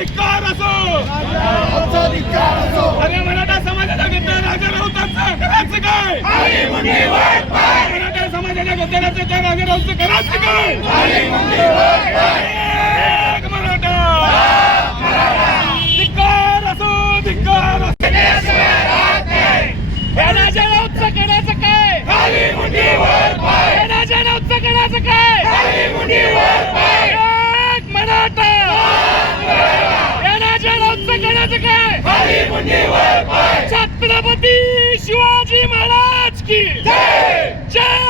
धिक्कार असो. आमचा धिक्कार असो. अरे मराठा समाजाच्या गद्दार राजा राऊतांचं करायचं काय? मराठा समाजाच्या गद्दाराचं त्या राजा राऊतचं करायचं काय? मराठा. Day! Day!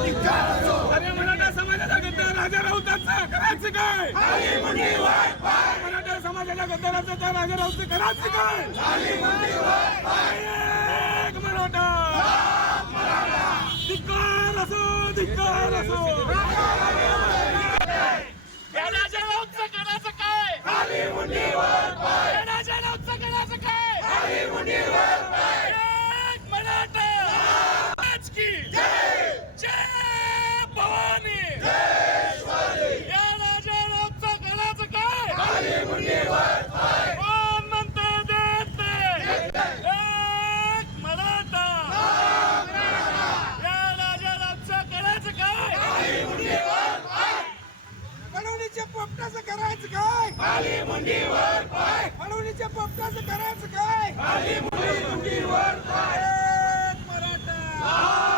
मराठा समाजाच्या गद्दार राजा राऊतांचं करायचं काय? मराठा समाजाच्या गद्दाराचं त्या राजा राऊतचं करायचं काय? मराठा. धिक्कार असो धिक्कार असो. राजा राऊतचं करायचं काय? खाली मुंडीवर पाय. अडवणीच्या पोपटाचं करायचं काय? खाली मुंडीवर पाय. मराठा.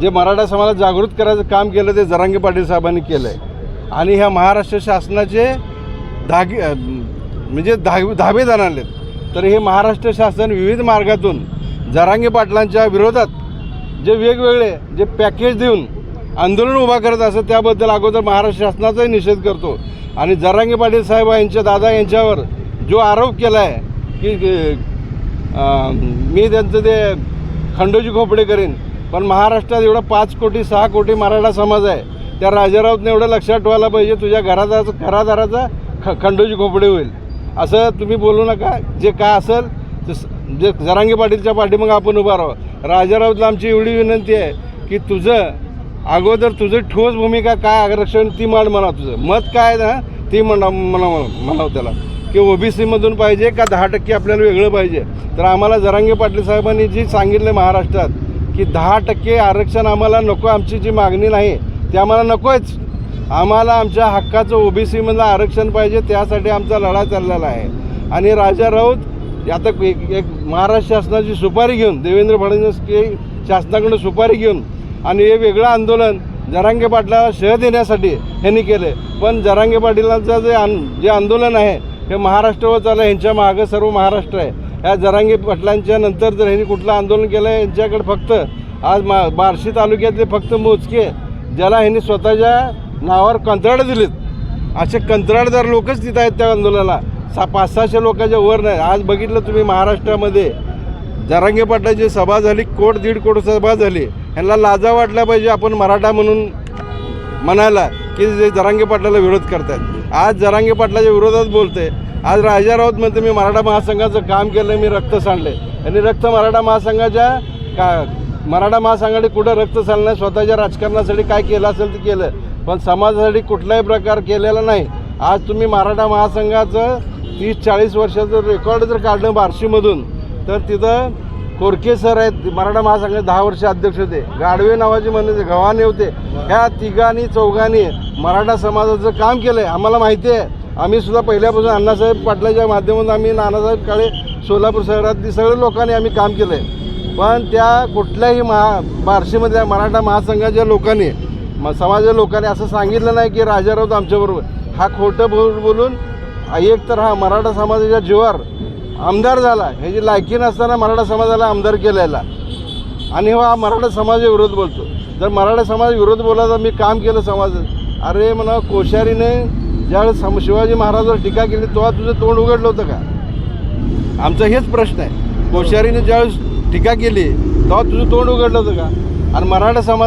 जे मराठा समाजाला जागृत करायचं काम केलं ते जरांगे पाटील साहेबांनी केलं आहे आणि ह्या महाराष्ट्र शासनाचे धागे म्हणजे धा धाबे जाणारले तर हे महाराष्ट्र शासन विविध मार्गातून जरांगे पाटलांच्या विरोधात जे वेगवेगळे जे पॅकेज देऊन आंदोलन उभा करत असं त्याबद्दल अगोदर महाराष्ट्र शासनाचाही निषेध करतो. आणि जरांगे पाटील साहेब यांच्या दादा यांच्यावर जो आरोप केला आहे की मी त्यांचं ते खंडोजी खोपडे करेन पण महाराष्ट्रात एवढा पाच कोटी सहा कोटी मराठा समाज आहे. त्या राजारावतनं एवढं लक्षात ठेवायला पाहिजे तुझ्या घराचा घरादाराचा ख खंडोजी खोपडे होईल. असं तुम्ही बोलू नका. जे काय असेल जे जरांगे पाटीलच्या पाठीमागं आपण उभा राहू राजारावतला आमची एवढी विनंती आहे की तुझं अगोदर तुझं ठोस भूमिका काय आरक्षण ती मांड म्हणा तुझं. मत काय ना ती म्हणा म्हणा म्हणावं त्याला. की ओबीसीमधून पाहिजे का दहा टक्के आपल्याला वेगळं पाहिजे? तर आम्हाला जरांगे पाटील साहेबांनी जी सांगितलं महाराष्ट्रात की दहा टक्के आरक्षण आम्हाला नको आमची जी मागणी नाही ती आम्हाला नकोच आम्हाला आमच्या हक्काचं ओबीसीमधलं आरक्षण पाहिजे त्यासाठी आमचा लढा चाललेला आहे. आणि राजा राऊत आता एक एक महाराष्ट्र शासनाची सुपारी घेऊन देवेंद्र फडणवीस शासनाकडून सुपारी घेऊन आणि हे वेगळं आंदोलन जरांगे पाटलाला शह देण्यासाठी ह्यांनी केले पण जरांगे पाटीलांचं जे आन जे आंदोलन आहे हे महाराष्ट्रावर चाललं आहे ह्यांच्या मागं सर्व महाराष्ट्र आहे. ह्या जरांगे पाटलांच्या नंतर जर ह्यांनी कुठलं आंदोलन केलं आहे यांच्याकडे फक्त आज मा बार्शी तालुक्यातले फक्त मोजके ज्याला ह्यांनी स्वतःच्या नावावर कंत्राटं दिलीत. असे कंत्राटदार लोकच तिथं आहेत त्या आंदोलनाला. सा पाच सहाशे लोकांच्या वर नाही. आज बघितलं तुम्ही महाराष्ट्रामध्ये जरांगे पाटलाची सभा झाली कोट दीड कोट सभा झाली. ह्यांना लाजा वाटला पाहिजे आपण मराठा म्हणून म्हणायला की जे जरांगे पाटलाला विरोध करतात आज जरांगे पाटलाच्या विरोधात बोलते आज राजा राऊत म्हणते मी मराठा महासंघाचं काम केलं मी रक्त सांडले आणि रक्त मराठा महासंघाच्या का मराठा महासंघाने कुठं रक्त सांडलं स्वतःच्या राजकारणासाठी काय केलं असेल ते केलं. पण समाजासाठी कुठलाही प्रकार केलेला नाही. आज तुम्ही मराठा महासंघाचं तीस चाळीस वर्षाचं रेकॉर्ड जर काढलं बार्शीमधून तर तिथं कोरके सर आहेत मराठा महासंघाचे दहा वर्ष अध्यक्ष होते. गाडवे नावाचे म्हणायचे गव्हाणे होते. ह्या तिघांनी चौघांनी मराठा समाजाचं काम केलं आहे आम्हाला माहिती आहे आम्ही सुद्धा पहिल्यापासून अण्णासाहेब पाटलाच्या माध्यमातून आम्ही नानासाहेब काळे सोलापूर शहरात सगळ्या लोकांनी आम्ही काम केलं आहे पण त्या कुठल्याही महा बार्शीमधल्या मराठा महासंघाच्या लोकांनी म समाजाच्या लोकांनी असं सांगितलं नाही की राजा राऊत आमच्याबरोबर हा खोटं बोल बोलून एक तर हा मराठा समाजाच्या जीवावर आमदार झाला ह्याची लायकी नसताना मराठा समाजाला आमदार केलेला. आणि हा मराठा समाज विरोध बोलतो. जर मराठा समाज विरोध बोलायचा मी काम केलं समाज अरे म्हणा कोश्यारीने ज्यावेळेस सम शिवाजी महाराजांवर टीका केली तेव्हा तुझं तोंड उघडलं होतं का? आमचा हेच प्रश्न आहे. कोश्यारीने ज्यावेळेस टीका केली तेव्हा तुझं तोंड उघडलं होतं का? आणि मराठा समाज